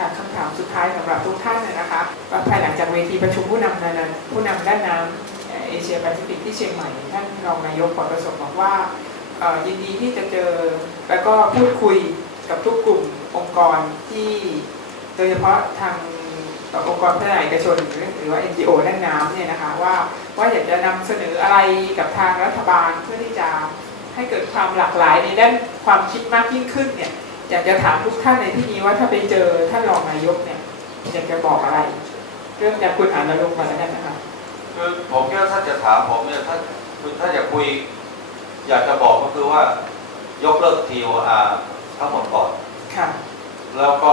ค่ะคำถามสุดท้ายสำหรับทุกท่านนะนะคะว่าภายหลังจากเวทีประชุมผู้นำนานาผู้นำด้านน้ำเอเชียแปซิฟิกที่เชียงใหม่ ท่านรองนายกปอประสบบอกว่ายินดีที่จะเจอแล้วก็พูดคุยกับทุกกลุ่มองค์กรที่โดยเฉพาะทางองค์กรพัฒนาเอกชนหรือหรือว่า NGO ด้านน้ำเนี่ยนะคะว่าว่าอยากจะนำเสนออะไรกับทางรัฐบาลเพื่อที่จะให้เกิดความหลากหลายในด้านความคิดมากยิ่งขึ้นเนี่ย อยากจะถามทุกท่านในที่นี้ว่าถ้าไปเจอท่านรองนายกเนี่ยอยากจะบอกอะไร เรื่องจากคุณอ่านนรงค์มาแล้วกันนะคะคือผมคิดว่าถ้าจะถามผมเนี่ยถ้าคือถ้าอยากคุย อยากจะบอกก็คือว่ายกเลิก TOR ทั้งหมดก่อนค่ะแล้วก็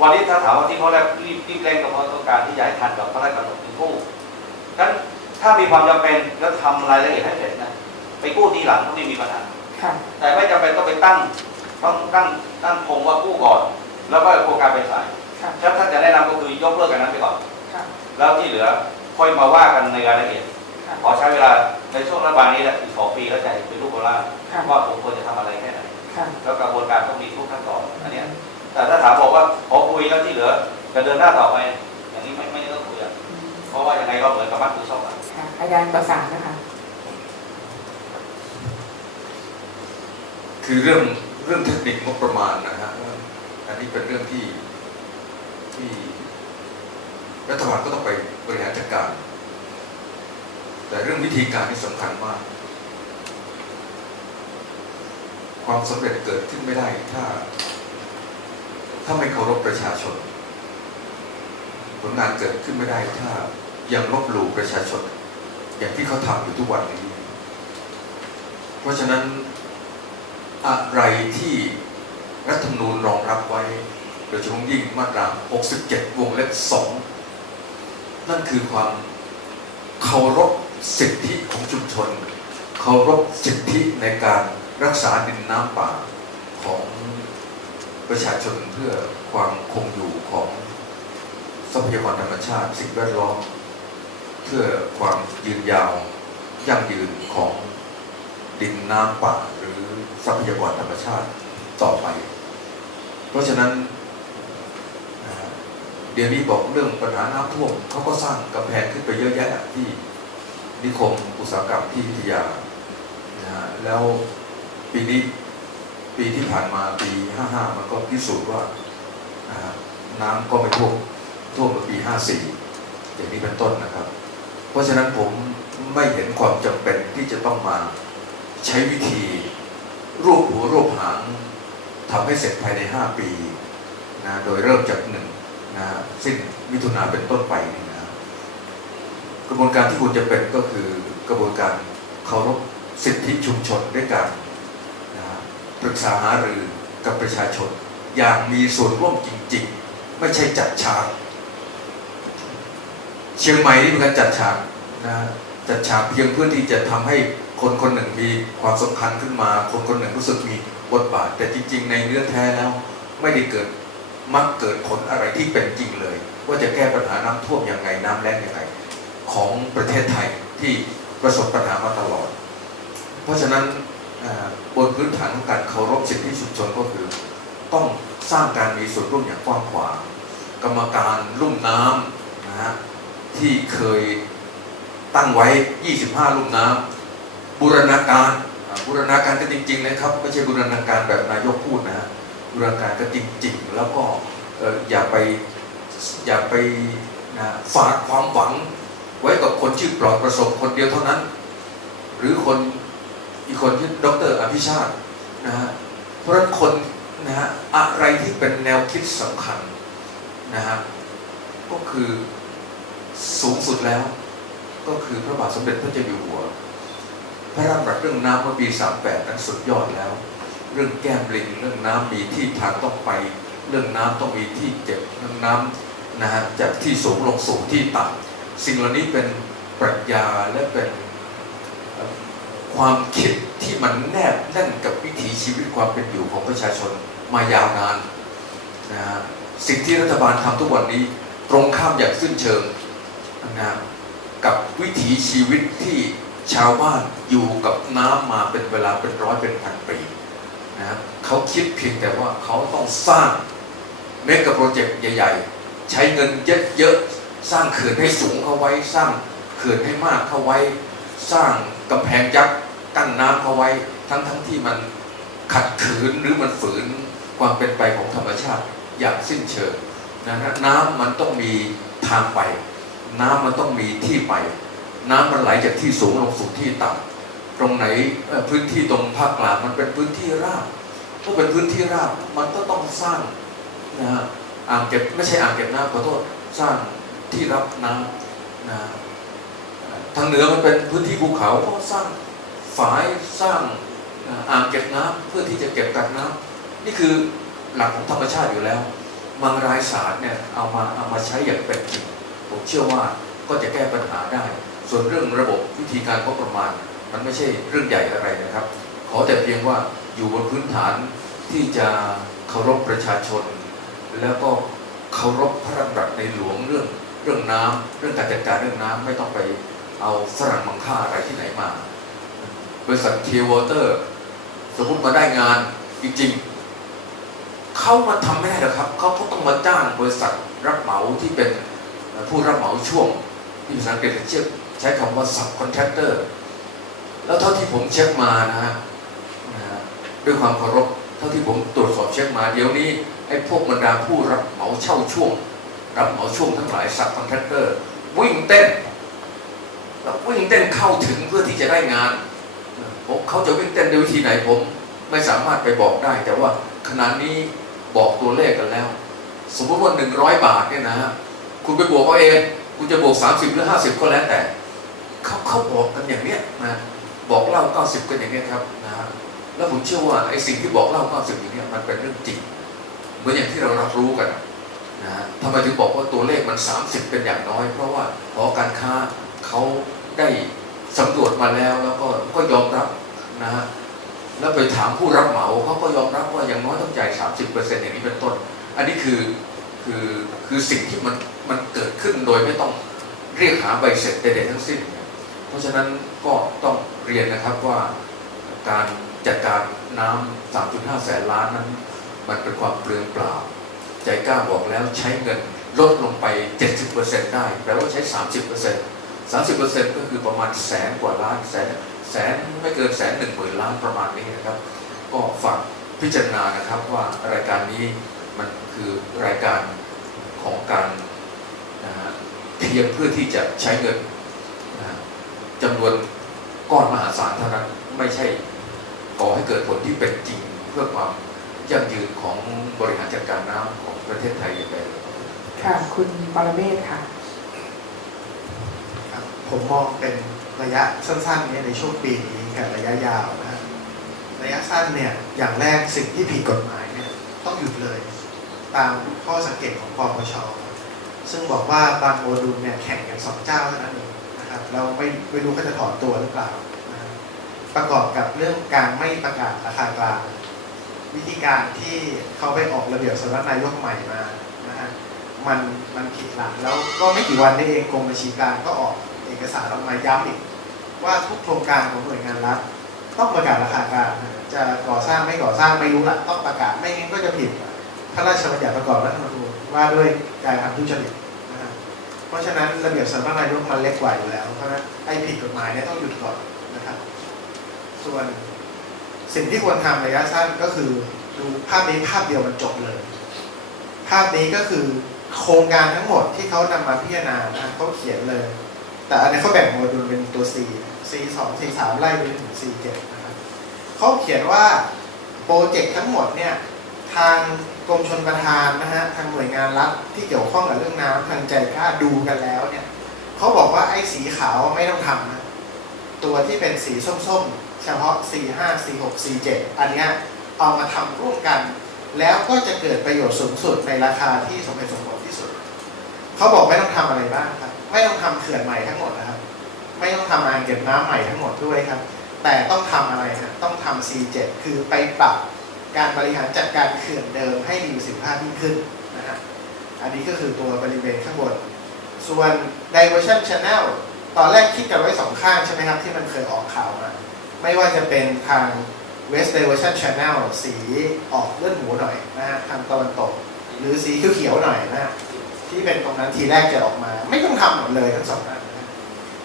วันนี้ถ้าถามว่าที่เขาแรกรีบรีบเร่งก็เพราะต้องการที่จะให้ทันกับพระราชกำหนดเงินกู้ฉะนั้นถ้ามีความจำเป็นแล้วทำรายละเอียดให้เสร็จนะไปกู้ทีหลังก็ไม่มีปัญหาค่ะแต่ไม่จำเป็นต้องไปตั้งต้องตั้งตั้งคงว่ากู้ก่อน แล้วก็โครงการไปสายค่ะถ้าท่านจะแนะนำก็คือยกเลิกกันนั้นไปก่อนค่ะแล้วที่เหลือค่อยมาว่ากันในรายละเอียดค่ะขอใช้เวลาในช่วงรัฐบาลนี้แหละอีกสองปีแล้วจะเป็นลูกโบราณค่ะว่าผมควรจะทำอะไรแค่ไหนค่ะแล้วกระบวนการต้องมีทุกขั้นตอนอันเนี้ย แต่ถ้าถามบอกว่าขอคุยแล้วที่เหลือจะเดินหน้าต่อไปอย่างนี้ไม่ไม่ต้องคุยอะเพราะว่ายังไงก็เหมือนกับมัดมือชอบกันค่ะอาจารย์ประสานนะคะ คือเรื่องเรื่องเทคนิคงบประมาณนะฮะอันนี้เป็นเรื่องที่ที่รัฐบาลก็ต้องไปบริหารจัดการ แต่เรื่องวิธีการนี่สำคัญมาก ความสำเร็จเกิดขึ้นไม่ได้ถ้า ถ้าไม่เคารพประชาชน ผลงานเกิดขึ้นไม่ได้ถ้ายังลบหลู่ประชาชน อย่างที่เขาทำอยู่ทุกวันนี้ เพราะฉะนั้นอะไรที่รัฐธรรมนูญรองรับไว้ โดยเฉพาะยิ่งมาตรา 67 วงเล็บ 2 นั่นคือความเคารพสิทธิของชุมชน เคารพสิทธิในการรักษาดินน้ำป่าของ ประชาชนเพื่อความคงอยู่ของทรัพยากรธรรมชาติ สิ่งแวดล้อมเพื่อความยืนยาวยั่งยืนของดินน้ำป่าหรือทรัพยากรธรรมชาติต่อไป เพราะฉะนั้นเดี๋ยวนี้บอกเรื่องปัญหาน้ำท่วมเขาก็สร้างกำแพงขึ้นไปเยอะแยะที่นิคมอุตสาหกรรมที่วิทยานะแล้วปีนี้ ปีที่ผ่านมาปี 55 มันก็พิสูจน์ว่าน้ำก็ไม่ท่วมท่วมมาปี 54 อย่างนี้เป็นต้นนะครับ เพราะฉะนั้นผมไม่เห็นความจำเป็นที่จะต้องมาใช้วิธีรวบหัวรวบหางทำให้เสร็จภายใน 5 ปีนะโดยเริ่มจากหนึ่งนะสิ้นมิถุนาเป็นต้นไปนะกระบวนการที่ควรจะเป็นก็คือกระบวนการเคารพสิทธิชุมชนด้วยการน ปรึกษาหารือกับประชาชน อย่างมีส่วนร่วมจริง ๆ ไม่ใช่จัดฉากเชียงใหม่นี่เป็นการจัดฉากนะจัดฉากเพียงเพื่อที่จะทำให้คนคนหนึ่งมีความสำคัญขึ้นมา คนคนหนึ่งรู้สึกมีบทบาท แต่จริง ๆ ในเนื้อแท้แล้ว ไม่ได้เกิดมักเกิดผลอะไรที่เป็นจริงเลย ว่าจะแก้ปัญหาน้ำท่วมยังไงน้ำแล้งยังไงของประเทศไทยที่ประสบปัญหามาตลอด เพราะฉะนั้น บนพื้นฐานของการเคารพสิทธิชุมชนก็คือ ต้องสร้างการมีส่วนร่วมอย่างกว้างขวางกรรมการลุ่มน้ำนะฮะที่เคยตั้งไว้ 25 ลุ่มน้ำบูรณาการบูรณาการกันจริงๆนะครับไม่ใช่บูรณาการแบบนายกพูดนะฮะบูรณาการกันจริงๆ แล้วก็เอ่ออย่าไปอย่าไปนะฝากความหวังไว้กับคนชื่อปลอดประสบคนเดียวเท่านั้น หรือคน อีกคนที่ดรอภิชาตินะฮะเพราะฉะนั้นคนนะฮะอะไรที่เป็นแนวคิดสำคัญนะฮะก็คือสูงสุดแล้ว ก็คือพระบาทสมเด็จพระเจ้าอยู่หัว พระราชบัญญัติเรื่องน้ำเมื่อปี 38 นั้นสุดยอดแล้ว เรื่องแก้มลิงเรื่องน้ำมีที่ทางต้องไป เรื่องน้ำต้องมีที่เก็บเรื่องน้ำนะฮะจากที่สูงลงสู่ที่ต่ำสิ่งเหล่านี้เป็นปรัชญาและเป็น ความคิดที่มันแนบแน่นกับวิถีชีวิตความเป็นอยู่ของประชาชนมายาวนานนะฮะสิ่งที่รัฐบาลทำทุกวันนี้ตรงข้ามอย่างสิ้นเชิงนะกับวิถีชีวิตที่ชาวบ้านอยู่กับน้ำมาเป็นเวลาเป็นร้อยเป็นพันปีนะเขาคิดเพียงแต่ว่าเขาต้องสร้างเมกะโปรเจกต์ใหญ่ ๆ ใช้เงินเยอะๆสร้างเขื่อนให้สูงเข้าไว้ สร้างเขื่อนให้มากเข้าไว้ สร้าง กำแพงยักษ์กั้นน้ำเข้าไว้ ทั้งๆที่มันขัดขืนหรือมันฝืนความเป็นไปของธรรมชาติอย่างสิ้นเชิงนะฮะน้ำมันต้องมีทางไป น้ำมันต้องมีที่ไป น้ำมันไหลจากที่สูงลงสู่ที่ต่ำตรงไหนพื้นที่ตรงภาคกลางมันเป็นพื้นที่ราบเพราเป็นพื้นที่ราบมันก็ต้องสร้างนะฮะอ่างเก็บไม่ใช่อ่างเก็บน้ำขอโทษสร้างที่รับน้ำนะ ทางเหนือมันเป็นพื้นที่ภูเขาก็สร้างฝายสร้างอ่าอ่างเก็บน้ำเพื่อที่จะเก็บกักน้ำนี่คือหลักของธรรมชาติอยู่แล้วมังรายศาสตร์เนี่ยเอามาเอามาใช้อย่างเป็นจริงผมเชื่อว่าก็จะแก้ปัญหาได้ ส่วนเรื่องระบบวิธีการงบประมาณ มันไม่ใช่เรื่องใหญ่อะไรนะครับ ขอแต่เพียงว่าอยู่บนพื้นฐานที่จะเคารพประชาชน แล้วก็เคารพพระราชบัญญัติในหลวงเรื่องเรื่องน้ำเรื่องการจัดการเรื่องน้ำไม่ต้องไป เอาฝรั่งมังค่าอะไรที่ไหนมา บริษัทเทียวอเตอร์ สมมติมาได้งานจริงๆเขามาทำไม่ได้หรอกครับเขาก็ต้องมาจ้างบริษัทรับเหมาที่เป็นผู้รับเหมาช่วง ที่ภาษาอังกฤษเชื่อใช้คำว่า subcontractor แล้วเท่าที่ผมเช็คมานะฮะด้วยความเคารพเท่าที่ผมตรวจสอบเช็คมาเดี๋ยวนี้ไอ้พวกบรรดาผู้รับเหมาเช่าช่วง รับเหมาช่วงทั้งหลาย subcontractor วิ่งเต้น แล้ววิ่งเต้นเข้าถึงเพื่อที่จะได้งานผมเขาจะวิ่งเต้นด้วยวิธีไหนผมไม่สามารถไปบอกได้ แต่ว่าขณะนี้บอกตัวเลขกันแล้ว สมมติว่าหนึ่งร้อยบาทเนี่ยนะฮะคุณไปบวกเอาเองคุณจะบวก30หรือ50ก็แล้วแต่เขาเขาบอกกันอย่างเนี้ยนะบอกเล่า90กันอย่างเนี้ยครับนะฮะแล้วผมเชื่อว่าไอ้สิ่งที่บอกเล่า90อย่างเนี้ยมันเป็นเรื่องจริงเหมือนอย่างที่เรารับรู้กันนะฮะทำไมถึงบอกว่าตัวเลขมัน 30 เป็นอย่างน้อย เพราะว่าหอการค้า เขาได้สำรวจมาแล้วแล้วก็ก็ยอมรับนะฮะแล้วไปถามผู้รับเหมาเขาก็ยอมรับว่าอย่างน้อยต้องจ่าย 30%อย่างนี้เป็นต้น อันนี้คือคือคือสิ่งที่มันมันเกิดขึ้นโดยไม่ต้องเรียกหาใบเสร็จใดๆทั้งสิ้น เพราะฉะนั้นก็ต้องเรียนนะครับว่าการจัดการน้ำ 3.5 แสนล้านนั้น มันเป็นความเปลืองเปล่า ใจกล้าบอกแล้วใช้เงินลดลงไป 70%ได้แปลว่าใช้ 30% 30%ก็คือประมาณแสนกว่าล้านแสนแสนไม่เกินแสนหนึ่งหมื่นล้านประมาณนี้นะครับ ก็ฝากพิจารณานะครับว่ารายการนี้มันคือรายการของการนะฮะเพียงเพื่อที่จะใช้เงินนะจำนวนก้อนมหาศาลเท่านั้นไม่ใช่ก่อให้เกิดผลที่เป็นจริงเพื่อความยั่งยืนของบริหารจัดการน้ำของประเทศไทยอย่างไรค่ะ คุณปรเมศค่ะ ผมมองเป็นระยะสั้นๆนี่ยในช่วงปีนี้กับระยะยาวนะระยะสั้นเนี่ยอย่างแรกสิ่งที่ผิดกฎหมายเนี่ยต้องหยุดเลย ตามข้อสังเกตของปปชซึ่งบอกว่าบางโมดูลเนี่ยแข่งกันสองเจ้าเท่านั้นเองนะครับเราไม่ไม่รู้เขาจะถอนตัวหรือเปล่านะประกอบกับเรื่องการไม่ประกาศราคากลางวิธีการที่เขาไปออกระเบียบสำนักนายกใหม่มานะฮะมันมันผิดหลักแล้วก็ไม่กี่วันนี้เองกรมบัญชีกลางก็ออก เอกสารออกมาย้ำอีกว่าทุกโครงการของหน่วยงานรัฐต้องประกาศราคากลางจะก่อสร้างไม่ก่อสร้างไม่รู้ละต้องประกาศไม่งั้นก็จะผิดพระราชบัญญัติประกอบรัฐธรรมนูญว่าด้วยการทำทุจริตนะฮะเพราะฉะนั้นระเบียบสำนักนายกมันเล็กกว่าอยู่แล้ว เพราะฉะนั้นไอ้ผิดกฎหมายเนี่ยต้องหยุดก่อนนะครับ ส่วนสิ่งที่ควรทำระยะสั้นก็คือดูภาพนี้ภาพเดียวมันจบเลย ภาพนี้ก็คือโครงการทั้งหมดที่เขานำมาพิจารณานะเขาเขียนเลย แต่อันนี้เขาแบ่งโมดูลเป็นตัว C C 2 C 3ไล่ไปถึง C 7นะครับเขาเขียนว่าโปรเจกต์ทั้งหมดเนี่ยทางกรมชนประทานนะฮะทางหน่วยงานรัฐที่เกี่ยวข้องกับเรื่องน้ำทางใจกล้าดูกันแล้วเนี่ยเขาบอกว่าไอ้สีขาวไม่ต้องทำนะตัวที่เป็นสีส้มๆ เฉพาะ C 5 C 6 C 7อันเนี้ยเอามาทำร่วมกัน แล้วก็จะเกิดประโยชน์สูงสุดในราคาที่สมเหตุสมผลที่สุด เขาบอกไม่ต้องทำอะไรบ้างครับ ไม่ต้องทำเขื่อนใหม่ทั้งหมดนะครับ ไม่ต้องทำอ่างเก็บน้ำใหม่ทั้งหมดด้วยครับ แต่ต้องทำอะไรฮะต้องทำ C7 คือไปปรับการบริหารจัดการเขื่อนเดิมให้มีประสิทธิภาพยิ่งขึ้นนะฮะอันนี้ก็คือตัวบริเวณข้างบน ส่วน diversion channel ตอนแรกคิดกันไว้สองข้างใช่ไหมครับ ที่มันเคยออกข่าวมา ไม่ว่าจะเป็นทาง West Diversion Channel สีออกเลือดหมูหน่อยนะฮะทางตะวันตก หรือสีเขียวๆหน่อยนะฮะ ที่เป็นตรงนั้นทีแรกจะออกมา ไม่ต้องทำหมดเลยทั้งสองอันนะ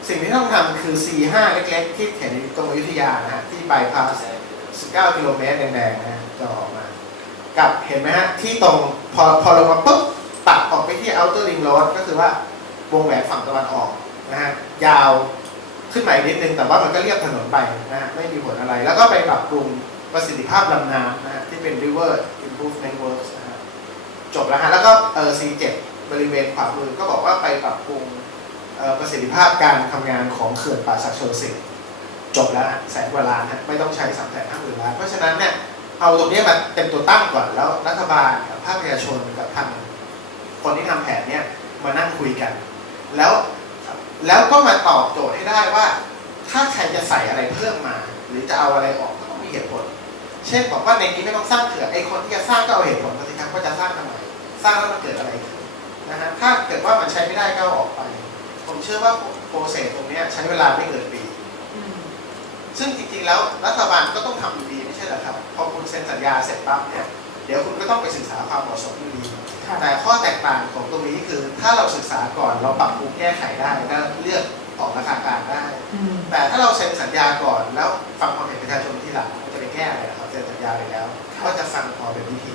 สิ่งที่ต้องทำคือ C5 เล็กๆ ที่เห็นตรงอยุธยานะฮะที่บายพาส19 กิโลเมตรแดงๆนะฮะจะออกมา กับเห็นไหมฮะ ที่ตรงพอพอลงมาปุ๊บตัดออกไปที่ outer ring road ก็คือว่าวงแหวนฝั่งตะวันออกนะฮะยาวขึ้นมาอีกนิดนึง แต่ว่ามันก็เรียบถนนไปนะฮะไม่มีผลอะไร แล้วก็ไปปรับปรุงประสิทธิภาพลำน้ำนะฮะที่เป็น river improvement works นะฮะจบแล้วฮะแล้วก็เออ C7 บริเวณขวามือก็บอกว่าไปปรับปรุงประสิทธิภาพการทำงานของเขื่อนป่าศักดิ์ชลสิทธิ์จบแล้วแสนกว่าล้านฮะไม่ต้องใช้สามแสนห้าหมื่นล้านเพราะฉะนั้นเนี่ยเอาตรงนี้มาเป็นตัวตั้งก่อนแล้วรัฐบาลกับภาคประชาชนกับทางคนที่ทำแผนเนี่ยมานั่งคุยกัน แล้วแล้วก็มาตอบโจทย์ให้ได้ว่า ถ้าใครจะใส่อะไรเพิ่มมา หรือจะเอาอะไรออกก็ต้องมีเหตุผล เช่นบอกว่าในนี้ไม่ต้องสร้างเขื่อนไอ้คนที่จะสร้างก็เอาเหตุผลมาสิครับว่าจะสร้างทำไมสร้างแล้วมันเกิดอะไรขึ้น นะฮะถ้าเกิดว่ามันใช้ไม่ได้ก็เอาออกไป ผมเชื่อว่าโปรเซสตรงเนี้ยใช้เวลาไม่เกินปีอืมซึ่งจริงๆแล้วรัฐบาลก็ต้องทำอยู่ดีไม่ใช่เหรอครับ พอคุณเซ็นสัญญาเสร็จปั๊บเนี่ยเดี๋ยวคุณก็ต้องไปศึกษาความเหมาะสมอยู่ดีค่ะแต่ข้อแตกต่างของตรงนี้คือ ถ้าเราศึกษาก่อนเราปรับปรุงแก้ไขได้ก็เลือกออกราคากลางได้อืมแต่ถ้าเราเซ็นสัญญาก่อนแล้วฟังความเห็นประชาชนทีหลังมันจะไปแก้อะไรนะครับเซ็นสัญญาไปแล้ว ก็จะฟังพอเป็นวิธี